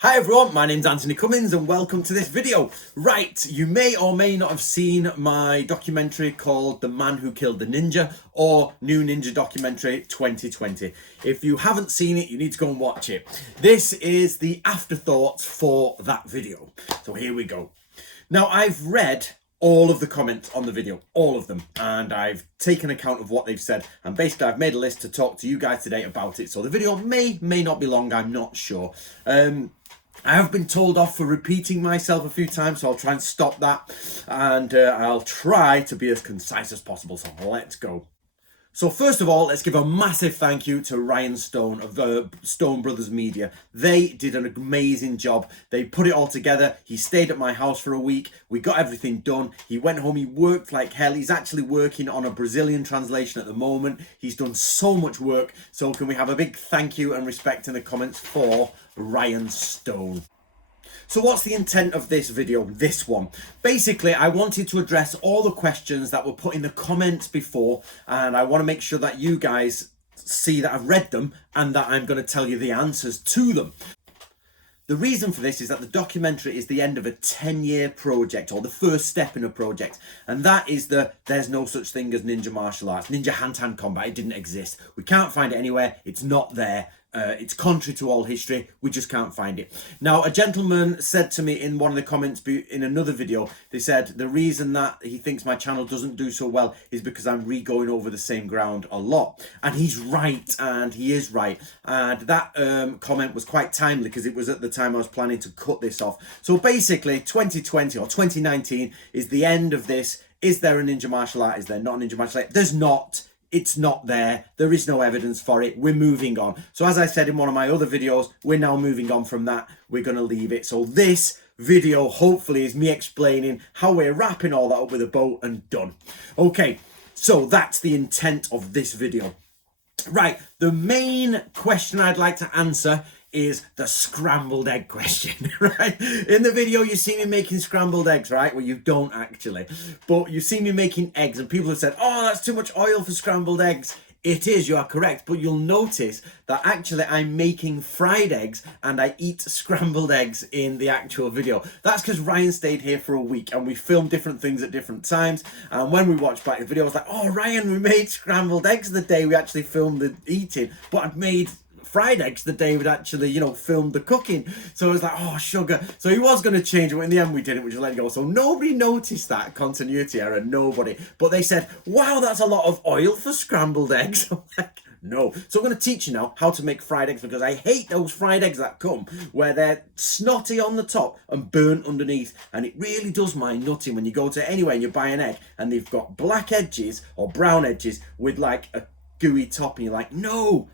Hi everyone, my name's Antony Cummins and welcome to this video. Right, you may or may not have seen my documentary called The Man Who Killed the Ninja or New Ninja Documentary 2020. If you haven't seen it, you need to go and watch it. This is the afterthoughts for that video. So here we go. Now I've read all of the comments on the video, all of them, and I've taken account of what they've said, and basically I've made a list to talk to you guys today about it. So the video may not be long, I'm not sure. I have been told off for repeating myself a few times, so I'll try and stop that, and I'll try to be as concise as possible, so let's go. So first of all, let's give a massive thank you to Ryan Stone of Stone Brothers Media. They did an amazing job. They put it all together. He stayed at my house for a week. We got everything done. He went home. He worked like hell. He's actually working on a Brazilian translation at the moment. He's done so much work. So can we have a big thank you and respect in the comments for Ryan Stone? So what's the intent of this video, this one? Basically, I wanted to address all the questions that were put in the comments before, and I want to make sure that you guys see that I've read them and that I'm going to tell you the answers to them. The reason for this is that the documentary is the end of a 10-year project, or the first step in a project, and that is there's no such thing as ninja martial arts, ninja hand-to-hand combat. It didn't exist. We can't find it anywhere. It's not there. It's contrary to all history. We just can't find it. Now, a gentleman said to me in one of the comments in another video, they said the reason that he thinks my channel doesn't do so well is because I'm going over the same ground a lot. And he's right, and he is right. And that comment was quite timely because it was at the time I was planning to cut this off. So basically, 2020 or 2019 is the end of this. Is there a ninja martial art? Is there not a ninja martial art? There's not. It's not there. There is no evidence for it. We're moving on. So as I said in one of my other videos, we're now moving on from that. We're going to leave it. So this video hopefully is me explaining how we're wrapping all that up with a bow and done. Okay, so that's the intent of this video. Right, the main question I'd like to answer is the scrambled egg question, right? In the video, you see me making scrambled eggs, right? Well, you don't actually, but you see me making eggs, and people have said, oh, that's too much oil for scrambled eggs. It is, you are correct, but you'll notice that actually I'm making fried eggs and I eat scrambled eggs in the actual video. That's because Ryan stayed here for a week and we filmed different things at different times, and when we watched back the video, I was like, oh, Ryan, we made scrambled eggs the day we actually filmed the eating, but I'd made fried eggs the day we'd actually, filmed the cooking. So I was like, oh, sugar. So he was going to change it, but in the end we didn't, we just let it go. So nobody noticed that continuity error, nobody. But they said, wow, that's a lot of oil for scrambled eggs. I'm like, no. So I'm going to teach you now how to make fried eggs, because I hate those fried eggs that come where they're snotty on the top and burnt underneath. And it really does my nutting when you go to anywhere and you buy an egg and they've got black edges or brown edges with like a gooey top, and you're like, no,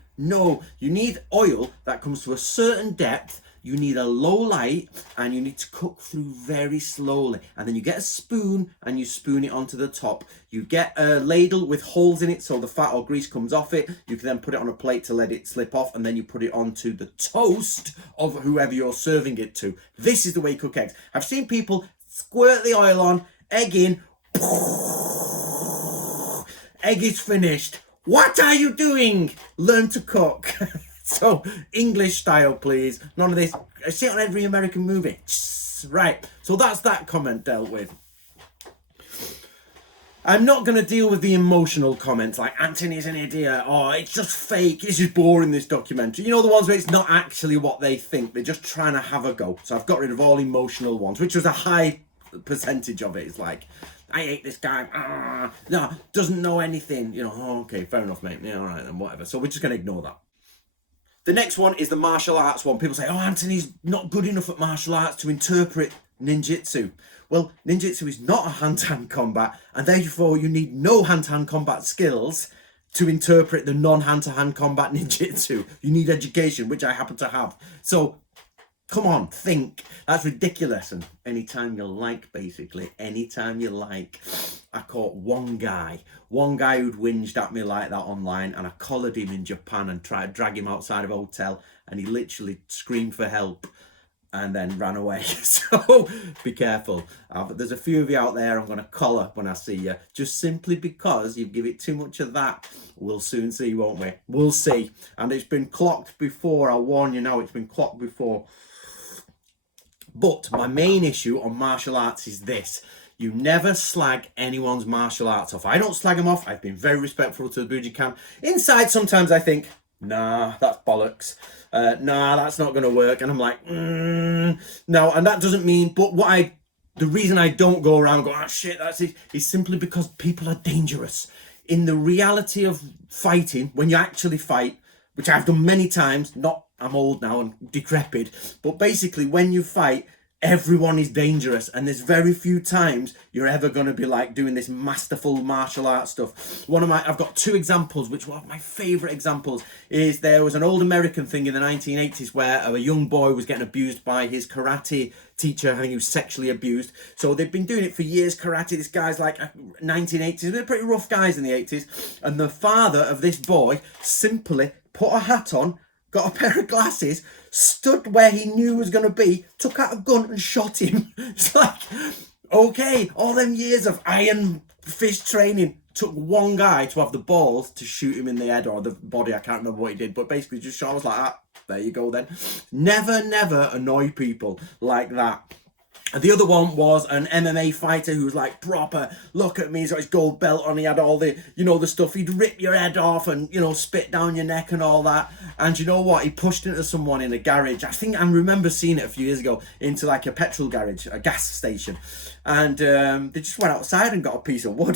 you need oil that comes to a certain depth. You need a low light, and you need to cook through very slowly. And then you get a spoon and you spoon it onto the top. You get a ladle with holes in it so the fat or grease comes off it. You can then put it on a plate to let it slip off, and then you put it onto the toast of whoever you're serving it to. This is the way you cook eggs. I've seen people squirt the oil on, egg in, egg is finished. What are you doing? Learn to cook. So, English style, please. None of this. I see it on every American movie. Right. So that's that comment dealt with. I'm not going to deal with the emotional comments like Antony's an idiot, or it's just fake, it's just boring, this documentary. You know, the ones where it's not actually what they think. They're just trying to have a go. So I've got rid of all emotional ones, which was a high percentage of it. It's like, I hate this guy. No, doesn't know anything. Oh, okay, fair enough, mate. Yeah, all right, then, whatever. So we're just going to ignore that. The next one is the martial arts one. People say, oh, Antony's not good enough at martial arts to interpret ninjutsu. Well, ninjutsu is not a hand-to-hand combat, and therefore you need no hand-to-hand combat skills to interpret the non-hand-to-hand combat ninjutsu. You need education, which I happen to have. So, come on, think. That's ridiculous. And anytime you like, basically, anytime you like. I caught one guy who'd whinged at me like that online, and I collared him in Japan and tried to drag him outside of a hotel, and he literally screamed for help and then ran away. So be careful. There's a few of you out there I'm going to collar when I see you, just simply because you give it too much of that. We'll soon see, won't we? We'll see. And it's been clocked before. I'll warn you now, it's been clocked before. But my main issue on martial arts is this. You never slag anyone's martial arts off. I don't slag them off. I've been very respectful to the Bujinkan. Inside, sometimes I think, nah, that's bollocks. Nah, that's not going to work. And I'm like, no. And that doesn't mean, but the reason I don't go around going, oh shit, that's it, is simply because people are dangerous. In the reality of fighting, when you actually fight, which I've done many times, I'm old now and decrepit, but basically when you fight, everyone is dangerous, and there's very few times you're ever going to be like doing this masterful martial arts stuff. I've got two examples, which were my favorite examples. Is there was an old American thing in the 1980s where a young boy was getting abused by his karate teacher. I think he was sexually abused. So they've been doing it for years, karate. This guy's like 1980s. They're pretty rough guys in the 80s. And the father of this boy simply put a hat on, got a pair of glasses, stood where he knew was going to be, took out a gun and shot him. It's like, okay, all them years of iron fist training took one guy to have the balls to shoot him in the head or the body. I can't remember what he did, but basically just shot. I was like, there you go then. Never annoy people like that. And the other one was an MMA fighter who was like proper, look at me, he's got his gold belt on, he had all the, the stuff, he'd rip your head off and, spit down your neck and all that. And you know what? He pushed into someone in a garage. I remember seeing it a few years ago, into like a petrol garage, a gas station. And they just went outside and got a piece of wood,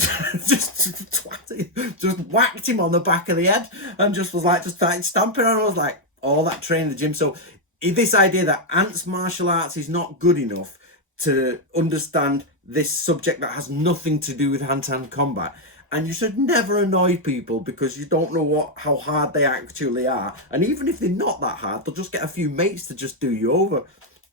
just whacked him on the back of the head and just started stamping on him. I was like, all that training in the gym. So this idea that Ant's martial arts is not good enough to understand this subject that has nothing to do with hand-to-hand combat. And you should never annoy people because you don't know how hard they actually are. And even if they're not that hard, they'll just get a few mates to just do you over.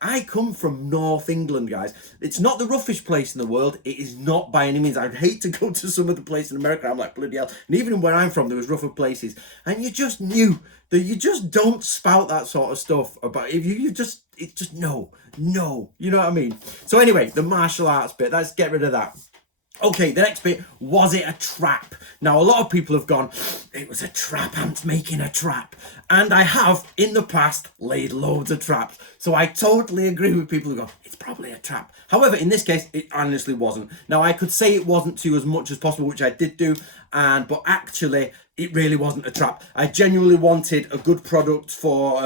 I come from North England, guys. It's not the roughest place in the world. It is not by any means. I'd hate to go to some of the places in America. I'm like, bloody hell. And even where I'm from, there was rougher places. And you just knew that you just don't spout that sort of stuff about if it's just no. You know what I mean? So anyway, the martial arts bit, let's get rid of that. Okay, the next bit, was it a trap? Now, a lot of people have gone, it was a trap, Ant's making a trap. And I have, in the past, laid loads of traps. So I totally agree with people who go, it's probably a trap. However, in this case, it honestly wasn't. Now, I could say it wasn't to as much as possible, which I did do, but actually, it really wasn't a trap. I genuinely wanted a good product for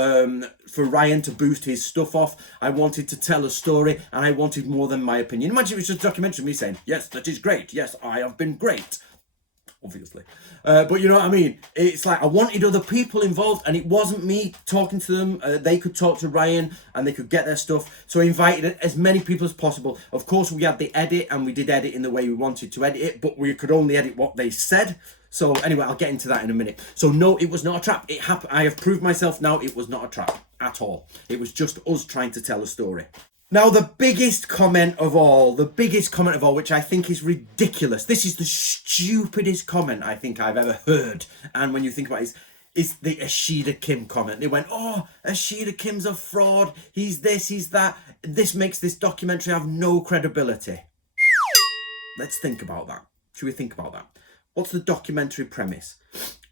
Ryan to boost his stuff off. I wanted to tell a story, and I wanted more than my opinion. Imagine it was just a documentary of me saying, yes, that is great. Yes, I have been great. Obviously. But you know what I mean? It's like I wanted other people involved, and it wasn't me talking to them. They could talk to Ryan, and they could get their stuff. So I invited as many people as possible. Of course, we had the edit, and we did edit in the way we wanted to edit it, but we could only edit what they said. So anyway, I'll get into that in a minute. So no, it was not a trap. It happened. I have proved myself now. It was not a trap at all. It was just us trying to tell a story. Now, the biggest comment of all, which I think is ridiculous. This is the stupidest comment I think I've ever heard. And when you think about it, is the Ashida Kim comment. They went, oh, Ashida Kim's a fraud. He's this, he's that. This makes this documentary have no credibility. Let's think about that. Should we think about that? What's the documentary premise?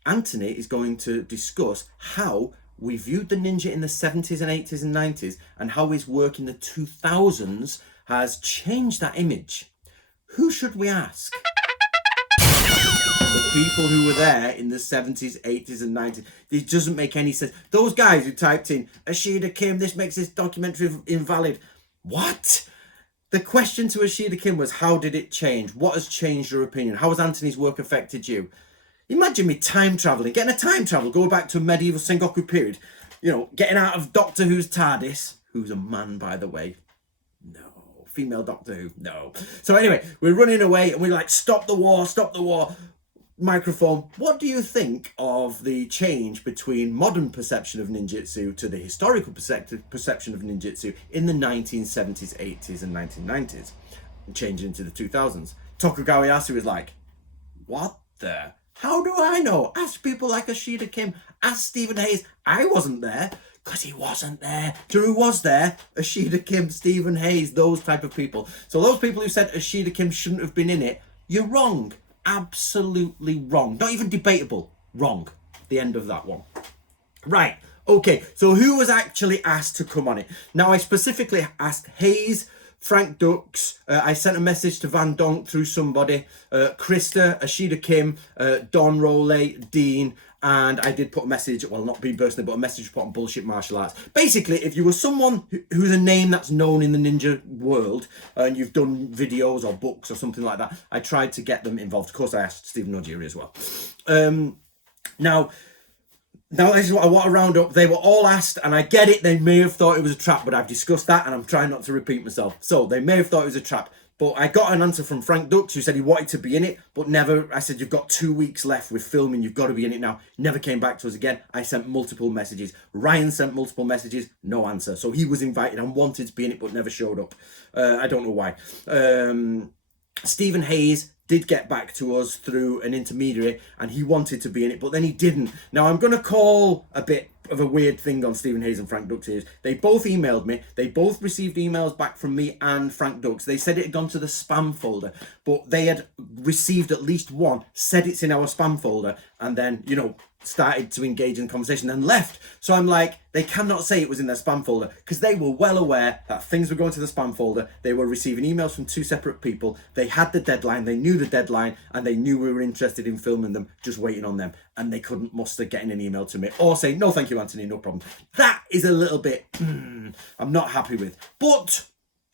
Antony is going to discuss how we viewed the ninja in the 70s and 80s and 90s and how his work in the 2000s has changed that image. Who should we ask? The people who were there in the 70s, 80s and 90s. It doesn't make any sense. Those guys who typed in, Ashida Kim, this makes this documentary invalid. What? The question to Ashida Kim was, how did it change? What has changed your opinion? How has Antony's work affected you? Imagine me time traveling, getting a time travel, go back to a medieval Sengoku period, getting out of Doctor Who's TARDIS, who's a man, by the way. No. Female Doctor Who. No. So anyway, we're running away and we're like, stop the war. Microphone, what do you think of the change between modern perception of ninjutsu to the historical perception of ninjutsu in the 1970s, 80s and 1990s, and changing into the 2000s? Tokugawa Yasu was like, what the? How do I know? Ask people like Ashida Kim, ask Stephen Hayes. I wasn't there because he wasn't there. Do you know who was there? Ashida Kim, Stephen Hayes, those type of people. So those people who said Ashida Kim shouldn't have been in it, you're wrong. Absolutely wrong. Not even debatable. Wrong. The end of that one. Right. Okay, so who was actually asked to come on it? Now, I specifically asked Hayes, Frank Dux, I sent a message to Van Donk through somebody, Krista, Ashida Kim, Don Rowley, Dean, and I did put a message, well, not me personally, but a message put on Bullshit Martial Arts. Basically, if you were someone who's a name that's known in the ninja world, and you've done videos or books or something like that, I tried to get them involved. Of course, I asked Stephen Nojiri as well. Now, this is what I want to round up. They were all asked, and I get it, they may have thought it was a trap, but I've discussed that, and I'm trying not to repeat myself. So, they may have thought it was a trap, but I got an answer from Frank Dux, who said he wanted to be in it, but never. I said, you've got 2 weeks left with filming, you've got to be in it now. Never came back to us again. I sent multiple messages. Ryan sent multiple messages, no answer. So, he was invited and wanted to be in it, but never showed up. I don't know why. Stephen Hayes did get back to us through an intermediary, and he wanted to be in it, but then he didn't. Now, I'm going to call a bit of a weird thing on Stephen Hayes and Frank Dux. They both emailed me. They both received emails back from me and Frank Dux. They said it had gone to the spam folder, but they had received at least one, said it's in our spam folder, and then, you know, started to engage in conversation and left. So I'm like, they cannot say it was in their spam folder, because they were well aware that things were going to the spam folder. They were receiving emails from 2 separate people. They had the deadline, they knew the deadline, and they knew we were interested in filming them, just waiting on them. And they couldn't muster getting an email to me or saying, no, thank you, Antony, no problem. That is a little bit, I'm not happy with. But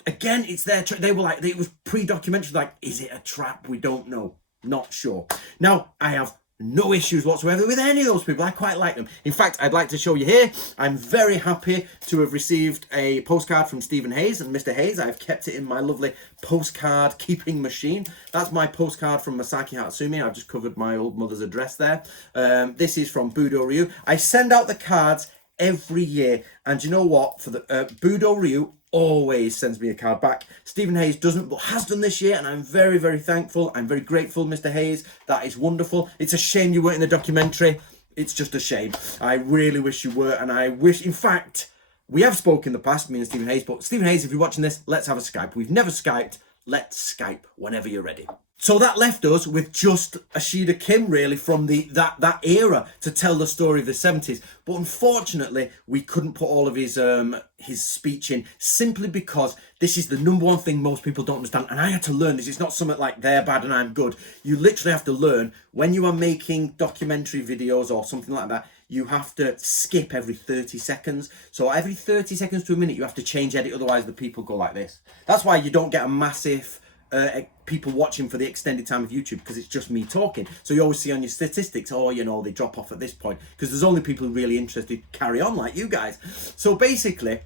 again, it's their, they were like, it was pre-documentary, like, is it a trap? We don't know. Not sure. Now, I have no issues whatsoever with any of those people. I quite like them. In fact, I'd like to show you here. I'm very happy to have received a postcard from Stephen Hayes and Mr. Hayes. I've kept it in my lovely postcard keeping machine. That's my postcard from Masaki Hatsumi. I've just covered my old mother's address there. This is from Budo Ryu. I send out the cards every year, and you know what? For the Budo Ryu always sends me a card back. Stephen Hayes doesn't, but has done this year, and I'm very, very thankful. I'm very grateful, Mr. Hayes. That is wonderful. It's a shame you weren't in the documentary. It's just a shame. I really wish you were, and I wish, in fact, we have spoken in the past, me and Stephen Hayes, but Stephen Hayes, if you're watching this, let's have a Skype. We've never Skyped. Let's Skype whenever you're ready. So that left us with just Ashida Kim, really, from that era to tell the story of the 70s. But unfortunately, we couldn't put all of his speech in, simply because this is the number one thing most people don't understand. And I had to learn this. It's not something like they're bad and I'm good. You literally have to learn, when you are making documentary videos or something like that, you have to skip every 30 seconds. So every 30 seconds to a minute, you have to change edit. Otherwise, the people go like this. That's why you don't get a massive people watching for the extended time of YouTube, because it's just me talking. So you always see on your statistics, oh, you know, they drop off at this point, because there's only people who are really interested carry on, like you guys. So basically,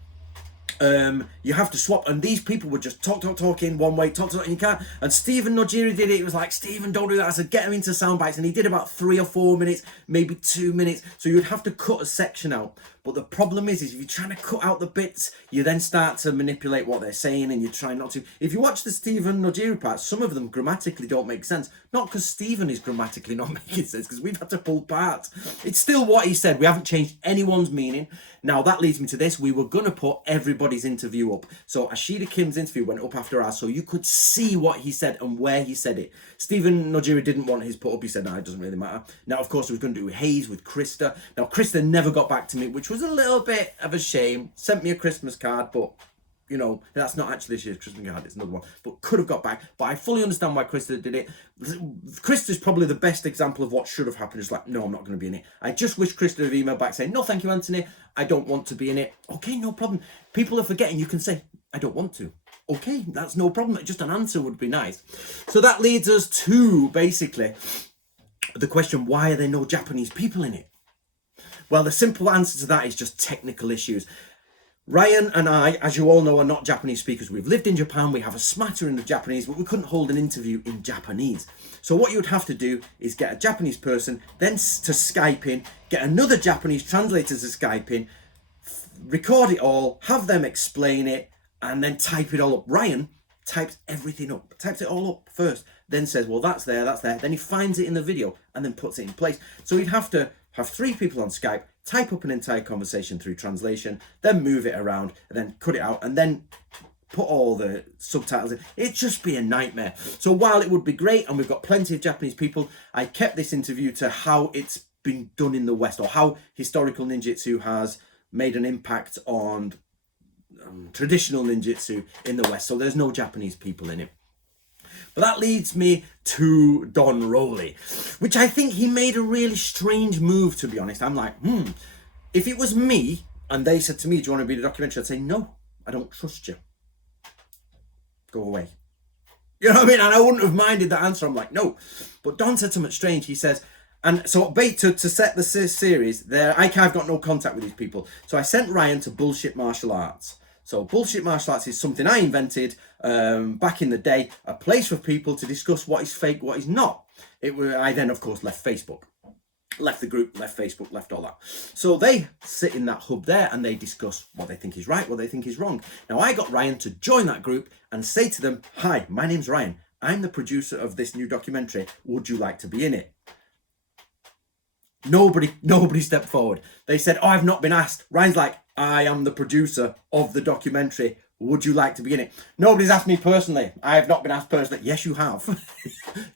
you have to swap, and these people would just talking one way, talk, and you can't. And Stephen Nojiri did it. It was like, Stephen, don't do that. I said, get him into sound bites, and he did about 3 or 4 minutes, maybe 2 minutes. So you'd have to cut a section out. But the problem is if you're trying to cut out the bits, you then start to manipulate what they're saying, and you try not to. If you watch the Stephen Nojiri parts, some of them grammatically don't make sense. Not because Stephen is grammatically not making sense, because we've had to pull parts. It's still what he said. We haven't changed anyone's meaning. Now, that leads me to this. We were going to put everybody's interview up. So Ashida Kim's interview went up after ours, so you could see what he said and where he said it. Stephen Nojiri didn't want his put up. He said, no, it doesn't really matter. Now, of course, we were going to do Hayes with Krista. Now, Krista never got back to me, which was a little bit of a shame. Sent me a Christmas card, but, you know, that's not actually this year's Christmas card. It's another one. But could have got back. But I fully understand why Krista did it. Krista's probably the best example of what should have happened. It's like, no, I'm not going to be in it. I just wish Krista had emailed back saying, no, thank you, Antony. I don't want to be in it. Okay, no problem. People are forgetting. You can say, I don't want to. Okay, that's no problem. Just an answer would be nice. So that leads us to, basically, the question, why are there no Japanese people in it? Well, the simple answer to that is just technical issues. Ryan and I, as you all know, are not Japanese speakers. We've lived in Japan, we have a smattering of Japanese, but we couldn't hold an interview in Japanese. So what you would have to do is get a Japanese person, then to Skype in, get another Japanese translator to Skype in, record it all, have them explain it, and then type it all up. Ryan types everything up, types it all up first, then says, well, that's there, then he finds it in the video, and then puts it in place. So he'd have to have 3 people on Skype, type up an entire conversation through translation, then move it around, and then cut it out, and then put all the subtitles in. It'd just be a nightmare. So while it would be great, and we've got plenty of Japanese people, I kept this interview to how it's been done in the West, or how historical ninjutsu has made an impact on traditional ninjutsu in the West. So there's no Japanese people in it. But that leads me to Don Rowley, which I think he made a really strange move, to be honest. I'm like, if it was me and they said to me, do you want to be in a documentary? I'd say, no, I don't trust you. Go away. You know what I mean? And I wouldn't have minded that answer. I'm like, no. But Don said something strange. He says, and so to set the series, I've got no contact with these people. So I sent Ryan to Bullshit Martial Arts. So Bullshit Martial Arts is something I invented back in the day, a place for people to discuss what is fake, what is not. I then, of course, left Facebook. Left the group, left Facebook, left all that. So they sit in that hub there and they discuss what they think is right, what they think is wrong. Now I got Ryan to join that group and say to them, hi, my name's Ryan. I'm the producer of this new documentary. Would you like to be in it? Nobody stepped forward. They said, oh, I've not been asked. Ryan's like, I am the producer of the documentary. Would you like to be in it? Nobody's asked me personally. I have not been asked personally. Yes, you have.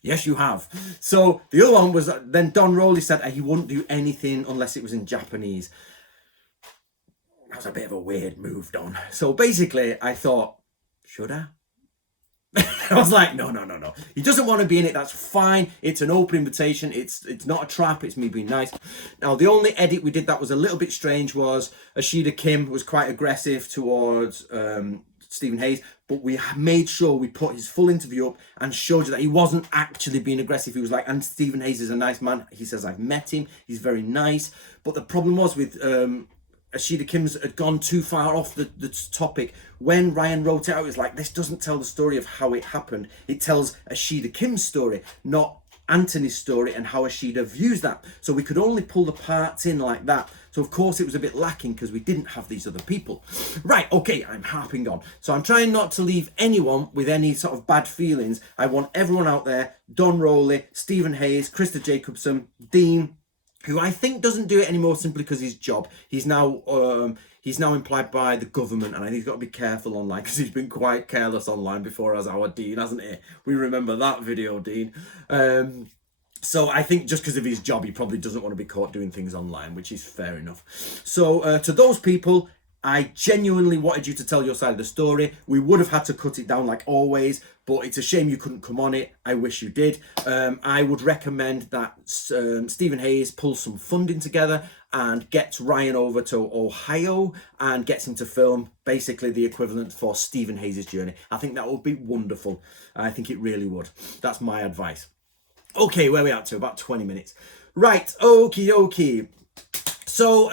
Yes, you have. So the other one was, then Don Rowley said he wouldn't do anything unless it was in Japanese. That was a bit of a weird move, Don. So basically, I thought, should I? I was like, no. He doesn't want to be in it. That's fine. It's an open invitation. It's not a trap. It's me being nice. Now, the only edit we did that was a little bit strange was Ashida Kim was quite aggressive towards Stephen Hayes, but we made sure we put his full interview up and showed you that he wasn't actually being aggressive. He was like, and Stephen Hayes is a nice man. He says, I've met him. He's very nice. But the problem was with Ashida Kim's had gone too far off the topic. When Ryan wrote it out, it was like, this doesn't tell the story of how it happened. It tells Ashida Kim's story, not Antony's story and how Ashida views that. So we could only pull the parts in like that. So of course it was a bit lacking because we didn't have these other people. Right, okay, I'm harping on. So I'm trying not to leave anyone with any sort of bad feelings. I want everyone out there, Don Rowley, Stephen Hayes, Krista Jacobson, Dean, who I think doesn't do it anymore simply because his job. He's now employed by the government, and I think he's got to be careful online because he's been quite careless online before as our Dean, hasn't he? We remember that video, Dean. So I think just because of his job, he probably doesn't want to be caught doing things online, which is fair enough. So to those people, I genuinely wanted you to tell your side of the story. We would have had to cut it down like always, but it's a shame you couldn't come on it. I wish you did. I would recommend that Stephen Hayes pulls some funding together and gets Ryan over to Ohio and gets him to film basically the equivalent for Stephen Hayes' journey. I think that would be wonderful. I think it really would. That's my advice. Okay, where are we at to? About 20 minutes. Right, okie dokie. So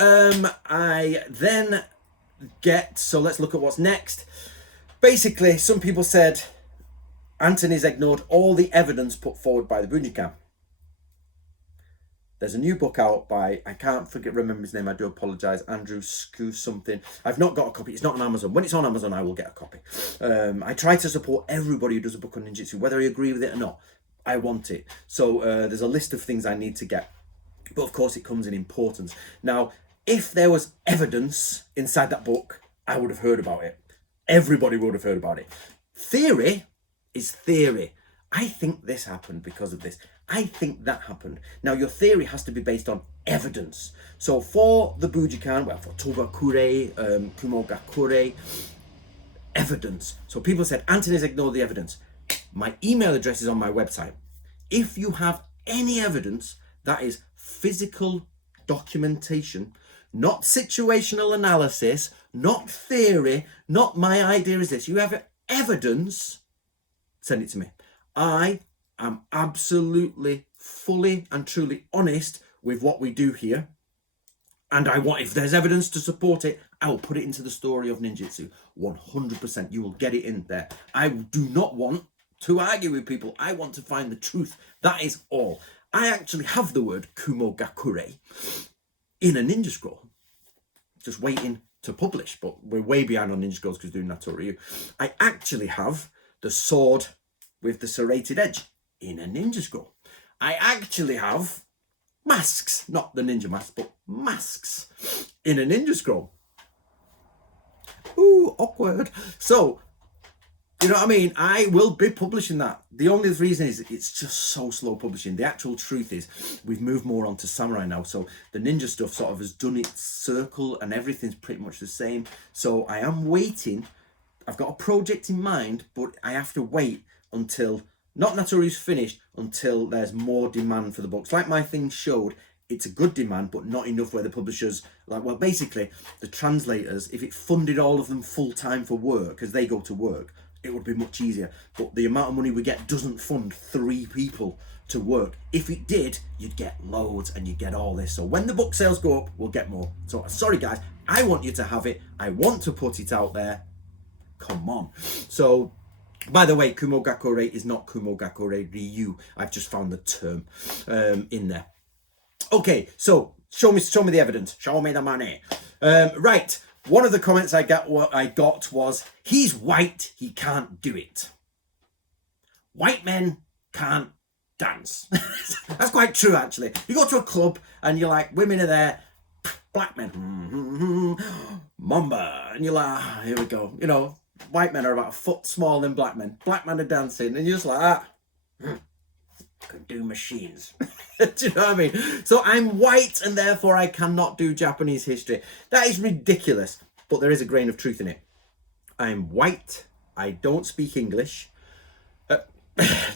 I then so let's look at what's next. Basically, some people said Antony's ignored all the evidence put forward by the Bujinkan. There's a new book out by, I can't remember his name, I do apologise, Andrew Scoo something. I've not got a copy, it's not on Amazon. When it's on Amazon, I will get a copy. I try to support everybody who does a book on ninjutsu, whether I agree with it or not. I want it. So there's a list of things I need to get. But of course, it comes in importance. Now, if there was evidence inside that book, I would have heard about it. Everybody would have heard about it. Theory is theory. I think this happened because of this. I think that happened. Now, your theory has to be based on evidence. So for the Bujinkan, well, for Togakure, Kumogakure, evidence. So people said, Antony's ignored the evidence. My email address is on my website. If you have any evidence, that is physical documentation, not situational analysis, not theory, not my idea is this. You have evidence, send it to me. I am absolutely, fully and truly honest with what we do here. And I want, if there's evidence to support it, I will put it into the story of ninjutsu. 100%. You will get it in there. I do not want to argue with people. I want to find the truth. That is all. I actually have the word Kumogakure in a ninja scroll, just waiting to publish, but we're way behind on ninja scrolls because doing Nato Ryu. I actually have the sword with the serrated edge in a ninja scroll. I actually have masks, not the ninja mask, but masks in a ninja scroll. Ooh, awkward. So You know what I mean? I will be publishing that. The only reason is it's just so slow publishing. The actual truth is we've moved more onto samurai now. So the ninja stuff sort of has done its circle and everything's pretty much the same. So I am waiting. I've got a project in mind, but I have to wait until, not Naturi's finished, until there's more demand for the books. Like my thing showed, it's a good demand, but not enough where the publishers, like, well, basically the translators, if it funded all of them full time for work, as they go to work, it would be much easier. But the amount of money we get doesn't fund 3 people to work. If it did, you'd get loads and you'd get all this. So when the book sales go up, we'll get more. So sorry guys, I want you to have it. I want to put it out there. Come on. So by the way, Kumo Gakure is not Kumo Gakure Ryu. I've just found the term in there. Okay, so show me the evidence. Show me the money. Right. One of the comments I got was, he's white, he can't do it. White men can't dance. That's quite true, actually. You go to a club and you're like, women are there, black men, mamba, and you're like, here we go. You know, white men are about a foot smaller than black men. Black men are dancing, and you're just like, can do machines. Do you know what I mean? So I'm white and therefore I cannot do Japanese history. That is ridiculous, but there is a grain of truth in it. I'm white, I don't speak English.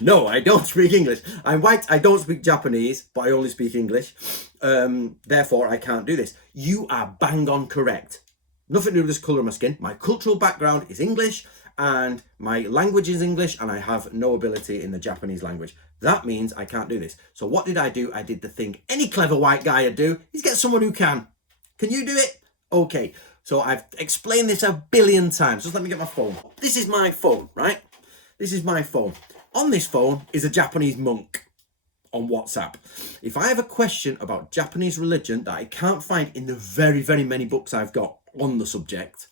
No, I don't speak English. I'm white, I don't speak Japanese, but I only speak English. Therefore I can't do this. You are bang on correct. Nothing to do with this colour of my skin. My cultural background is English and my language is English, and I have no ability in the Japanese language. That means I can't do this. So what did I do? I did the thing any clever white guy would do, is get someone who can. Can you do it? Okay, so I've explained this a billion times. Just let me get my phone. This is my phone, right? This is my phone. On this phone is a Japanese monk on WhatsApp. If I have a question about Japanese religion that I can't find in the very, very many books I've got on the subject,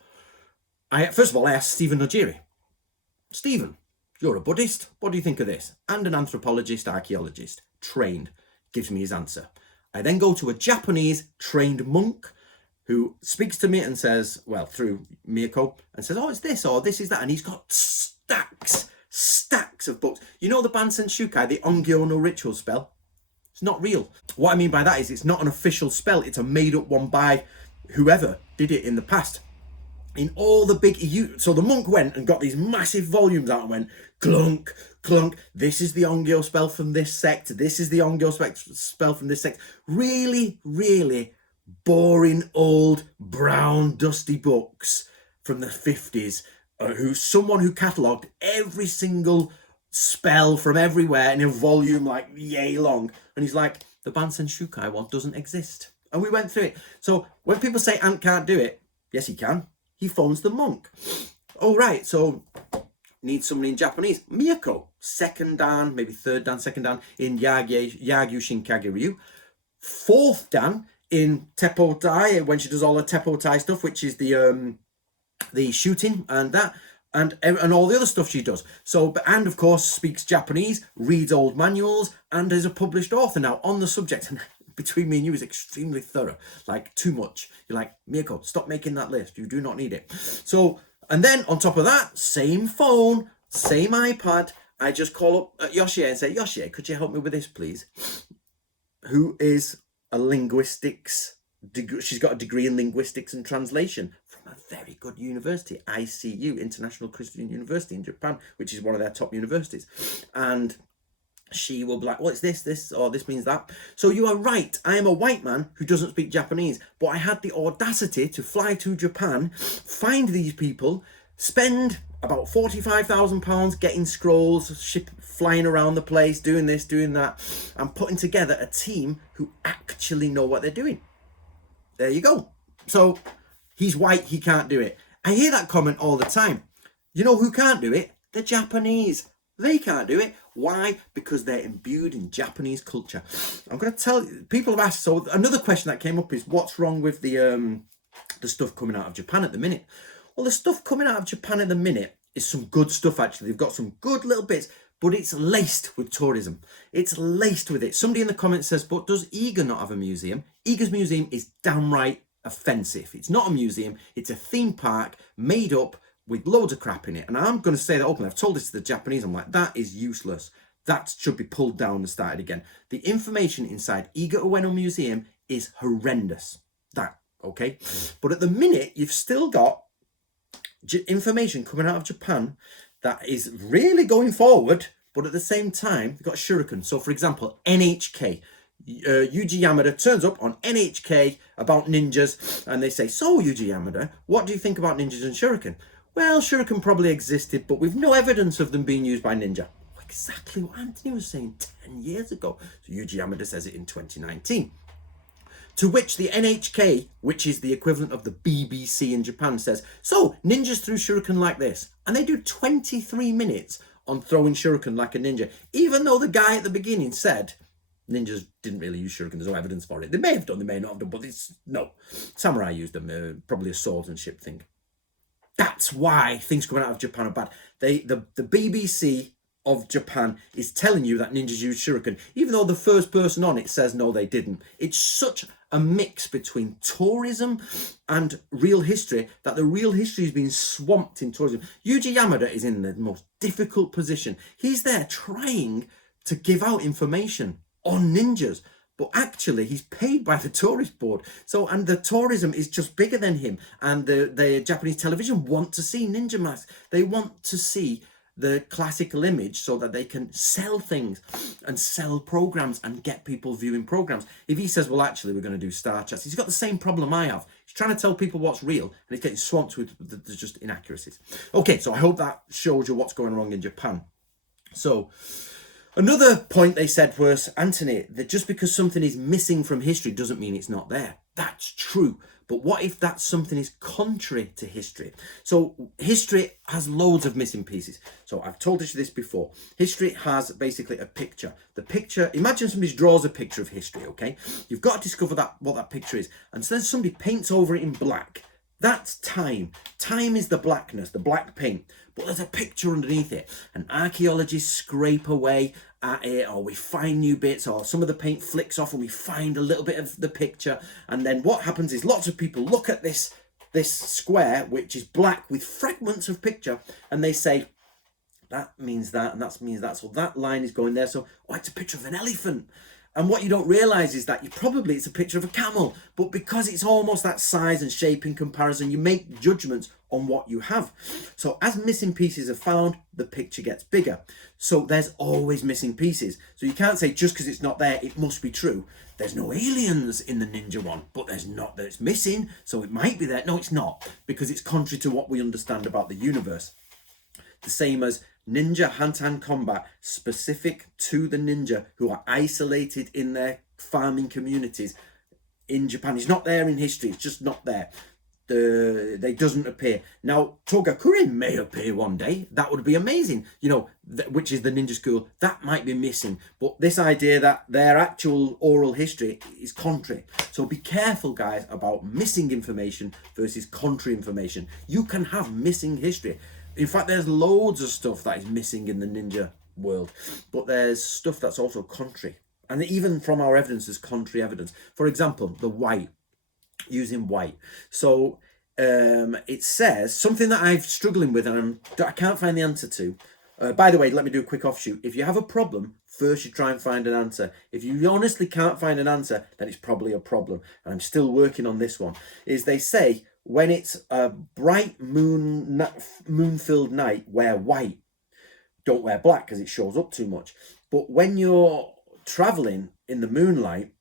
first of all, I asked Stephen Nojiri. Stephen, you're a Buddhist. What do you think of this? And an anthropologist, archaeologist, trained, gives me his answer. I then go to a Japanese trained monk who speaks to me and says, well, through Miyako, and says, oh, it's this, or this is that. And he's got stacks of books. You know the Bansen Shukai, the Ongyo no ritual spell? It's not real. What I mean by that is it's not an official spell. It's a made up one by whoever did it in the past. In all the big so the monk went and got these massive volumes out and went clunk, clunk. This is the Ongyo spell from this sect. This is the Ongyo spell from this sect. Really, really boring, old, brown, dusty books from the 50s. Someone who catalogued every single spell from everywhere in a volume like yay long. And he's like, the Bansen Shukai one doesn't exist. And we went through it. So when people say Ant can't do it, yes, he can. He phones the monk. Oh, right. So need somebody in Japanese. Miyako, second dan, maybe third dan, second dan in Yagyu Shinkage Ryu. Fourth dan in Teppo Tai, when she does all the Teppo Tai stuff, which is the shooting and that, and all the other stuff she does. So, and of course speaks Japanese, reads old manuals, and is a published author now on the subject. And between me and you is extremely thorough, like too much. You're like, Miyako, stop making that list. You do not need it. So, and then on top of that, same phone, same iPad, I just call up Yoshie and say, Yoshie, could you help me with this, please? Who is a linguistics degree. She's got a degree in linguistics and translation from a very good university, ICU, International Christian University in Japan, which is one of their top universities. And she will be like, well, it's this, or this means that. So you are right. I am a white man who doesn't speak Japanese, but I had the audacity to fly to Japan, find these people, spend about £45,000 getting scrolls, flying around the place, doing this, doing that, and putting together a team who actually know what they're doing. There you go. So he's white, he can't do it. I hear that comment all the time. You know who can't do it? The Japanese. They can't do it. Why? Because they're imbued in Japanese culture. I'm going to tell you, people have asked, so another question that came up is, what's wrong with the stuff coming out of Japan at the minute? Well, the stuff coming out of Japan at the minute is some good stuff, actually. They've got some good little bits, but it's laced with tourism. It's laced with it. Somebody in the comments says, but does Iga not have a museum? Iga's museum is downright offensive. It's not a museum. It's a theme park made up with loads of crap in it. And I'm going to say that openly. I've told this to the Japanese. I'm like, that is useless. That should be pulled down and started again. The information inside Iga Ueno Museum is horrendous. Okay? But at the minute, you've still got information coming out of Japan that is really going forward, but at the same time, you've got shuriken. So, for example, NHK. Yuji Yamada turns up on NHK about ninjas, and they say, so Yuji Yamada, what do you think about ninjas and shuriken? Well, shuriken probably existed, but we've no evidence of them being used by ninja. Exactly what Antony was saying 10 years ago. So Yuji Yamada says it in 2019. To which the NHK, which is the equivalent of the BBC in Japan, says, so ninjas threw shuriken like this. And they do 23 minutes on throwing shuriken like a ninja, even though the guy at the beginning said ninjas didn't really use shuriken. There's no evidence for it. They may have done, they may not have done, but no. Samurai used them, probably a sword and ship thing. That's why things coming out of Japan are bad. The BBC of Japan is telling you that ninjas use shuriken, even though the first person on it says no, they didn't. It's such a mix between tourism and real history that the real history is being swamped in tourism. Yuji Yamada is in the most difficult position. He's there trying to give out information on ninjas, but actually he's paid by the tourist board. So, and the tourism is just bigger than him. And the Japanese television want to see ninja masks. They want to see the classical image so that they can sell things and sell programs and get people viewing programs. If he says, well, actually, we're going to do Star Chats, he's got the same problem I have. He's trying to tell people what's real, and he's getting swamped with there's just inaccuracies. Okay, so I hope that shows you what's going wrong in Japan. So another point they said was, Antony, that just because something is missing from history doesn't mean it's not there. That's true. But what if that something is contrary to history? So history has loads of missing pieces. So I've told you this before. History has basically a picture. The picture, imagine somebody draws a picture of history, okay? You've got to discover what that picture is. And so then somebody paints over it in black. That's time. Time is the blackness, the black paint. But there's a picture underneath it. And archaeologists scrape away at it, or we find new bits, or some of the paint flicks off and we find a little bit of the picture. And then what happens is lots of people look at this square, which is black with fragments of picture, and they say, that means that, and that means that. So that line is going there. So, oh, it's a picture of an elephant. And what you don't realise is that it's a picture of a camel, but because it's almost that size and shape in comparison, you make judgments on what you have. So as missing pieces are found, the picture gets bigger. So there's always missing pieces. So you can't say just because it's not there, it must be true. There's no aliens in the ninja one, but there's not that it's missing. So it might be there. No, it's not, because it's contrary to what we understand about the universe. The same as ninja hand-to-hand combat specific to the ninja who are isolated in their farming communities in Japan. It's not there in history. It's just not there. They doesn't appear. Now, Togakurin may appear one day. That would be amazing. You know, which is the ninja school. That might be missing. But this idea that their actual oral history is contrary. So be careful, guys, about missing information versus contrary information. You can have missing history. In fact, there's loads of stuff that is missing in the ninja world, but there's stuff that's also contrary. And even from our evidence, there's contrary evidence. For example, the white, using white. So it says something that I'm struggling with and I can't find the answer to. By the way, let me do a quick offshoot. If you have a problem, first you try and find an answer. If you honestly can't find an answer, then it's probably a problem. And I'm still working on this one. Is they say, when it's a bright moon-filled night, wear white. Don't wear black because it shows up too much. But when you're traveling in the moonlight,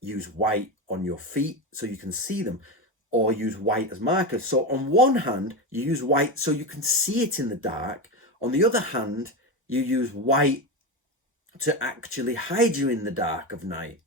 use white on your feet so you can see them, or use white as markers. So on one hand, you use white so you can see it in the dark. On the other hand, you use white to actually hide you in the dark of night.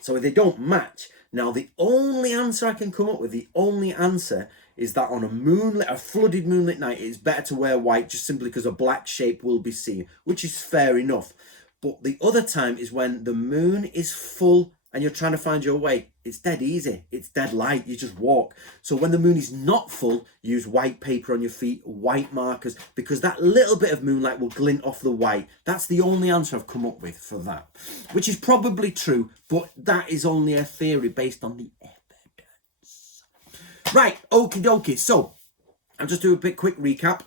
So they don't match. Now, the only answer I can come up with, the only answer is that on a flooded moonlit night, it's better to wear white just simply because a black shape will be seen, which is fair enough. But the other time is when the moon is full and you're trying to find your way. It's dead easy. It's dead light. You just walk. So when the moon is not full, use white paper on your feet, white markers, because that little bit of moonlight will glint off the white. That's the only answer I've come up with for that, which is probably true, but that is only a theory based on the evidence. Right, okie dokie. So I'll just do a bit quick recap.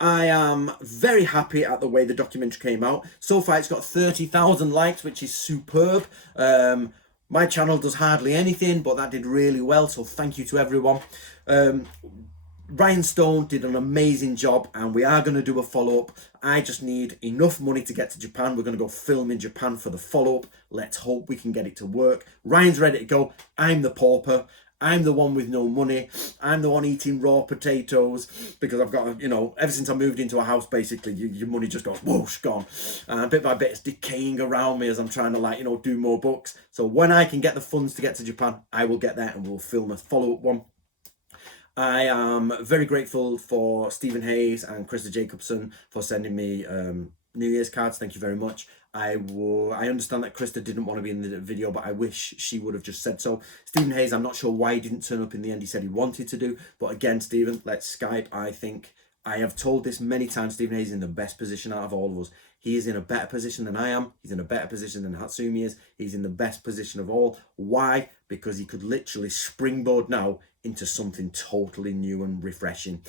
I am very happy at the way the documentary came out. So far, it's got 30,000 likes, which is superb. My channel does hardly anything, but that did really well, so thank you to everyone. Ryan Stone did an amazing job, and we are going to do a follow-up. I just need enough money to get to Japan. We're going to go film in Japan for the follow-up. Let's hope we can get it to work. Ryan's ready to go. I'm the pauper. I'm the one with no money. I'm the one eating raw potatoes because I've got, you know, ever since I moved into a house, basically, your money just goes whoosh, gone. And bit by bit, it's decaying around me as I'm trying to, like, you know, do more books. So when I can get the funds to get to Japan, I will get there and we'll film a follow-up one. I am very grateful for Stephen Hayes and Krista Jacobson for sending me New Year's cards. Thank you very much. I understand that Krista didn't want to be in the video, but I wish she would have just said so. Stephen Hayes, I'm not sure why he didn't turn up in the end. He said he wanted to do, but again, Stephen, let's Skype. I think I have told this many times. Stephen Hayes is in the best position out of all of us. He is in a better position than I am. He's in a better position than Hatsumi is. He's in the best position of all. Why? Because he could literally springboard now into something totally new and refreshing.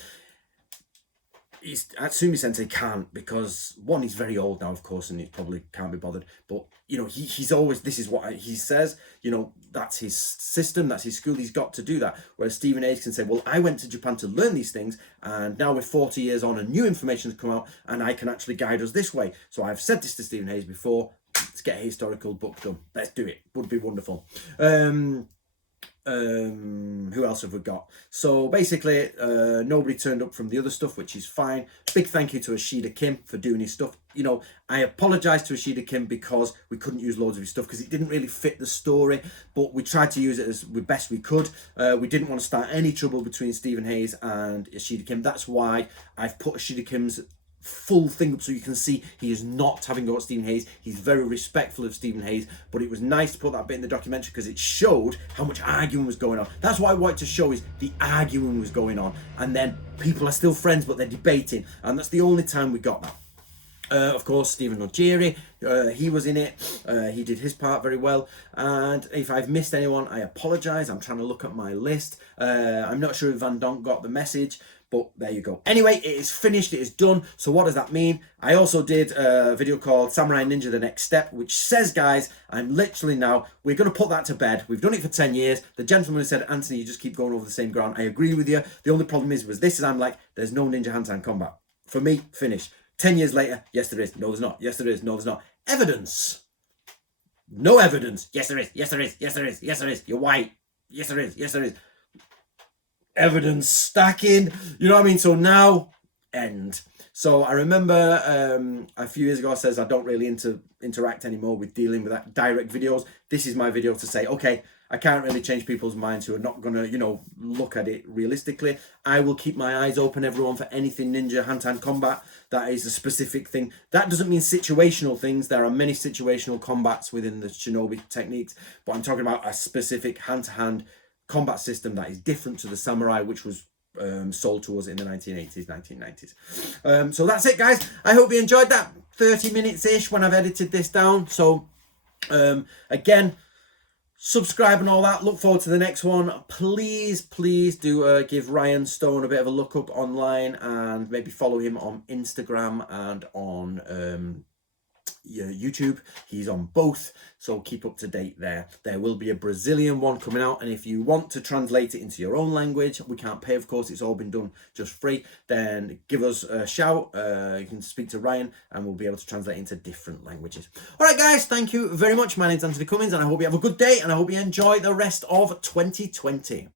Hatsumi Sensei can't, because one, he's very old now, of course, and he probably can't be bothered. But, you know, he's always, this is what he says, you know, that's his system, that's his school, he's got to do that. Whereas Stephen Hayes can say, well, I went to Japan to learn these things, and now we're 40 years on and new information has come out, and I can actually guide us this way. So I've said this to Stephen Hayes before, let's get a historical book done. Let's do it. Would be wonderful. Who else have we got? So basically, nobody turned up from the other stuff, which is fine. Big thank you to Ashida Kim for doing his stuff. You know, I apologize to Ashida Kim because we couldn't use loads of his stuff because it didn't really fit the story, but we tried to use it as best we could. We didn't want to start any trouble between Stephen Hayes and Ashida Kim. That's why I've put Ashida Kim's full thing up so you can see he is not having got Stephen Hayes. He's very respectful of Stephen Hayes, but it was nice to put that bit in the documentary because it showed how much arguing was going on. That's what I wanted to show, is the arguing was going on, and then people are still friends but they're debating, and that's the only time we got that. Of course, Stephen Nojiri, he was in it. He did his part very well. And if I've missed anyone, I apologise. I'm trying to look at my list. I'm not sure if Van Donk got the message, but there you go. Anyway, it is finished. It is done. So what does that mean? I also did a video called Samurai Ninja The Next Step, which says, guys, I'm literally now, we're going to put that to bed. We've done it for 10 years. The gentleman who said, Antony, you just keep going over the same ground. I agree with you. The only problem was this, is I'm like, there's no ninja hand-to-hand combat. For me, finished. 10 years later, yes there is, no there's not, yes there is, no there's not. Evidence. No evidence. Yes there is, yes there is, yes there is, yes there is. You're white. Yes there is, yes there is. Evidence stacking. You know what I mean? So now, end. So I remember a few years ago I says I don't really interact anymore with dealing with that direct videos. This is my video to say, okay, I can't really change people's minds who are not going to, you know, look at it realistically. I will keep my eyes open, everyone, for anything ninja hand-to-hand combat. That is a specific thing. That doesn't mean situational things. There are many situational combats within the shinobi techniques, but I'm talking about a specific hand-to-hand combat system that is different to the samurai, which was sold to us in the 1980s, 1990s. So that's it, guys. I hope you enjoyed that. 30 minutes-ish when I've edited this down. So again, subscribe and all that. Look forward to the next one. Please do give Ryan Stone a bit of a look up online, and maybe follow him on Instagram and on YouTube. He's on both, so keep up to date there. There will be a Brazilian one coming out, and if you want to translate it into your own language, we can't pay, of course, it's all been done just free, then give us a shout. You can speak to Ryan and we'll be able to translate into different languages. All right, guys, thank you very much. My name's Antony Cummins, and I hope you have a good day, and I hope you enjoy the rest of 2020.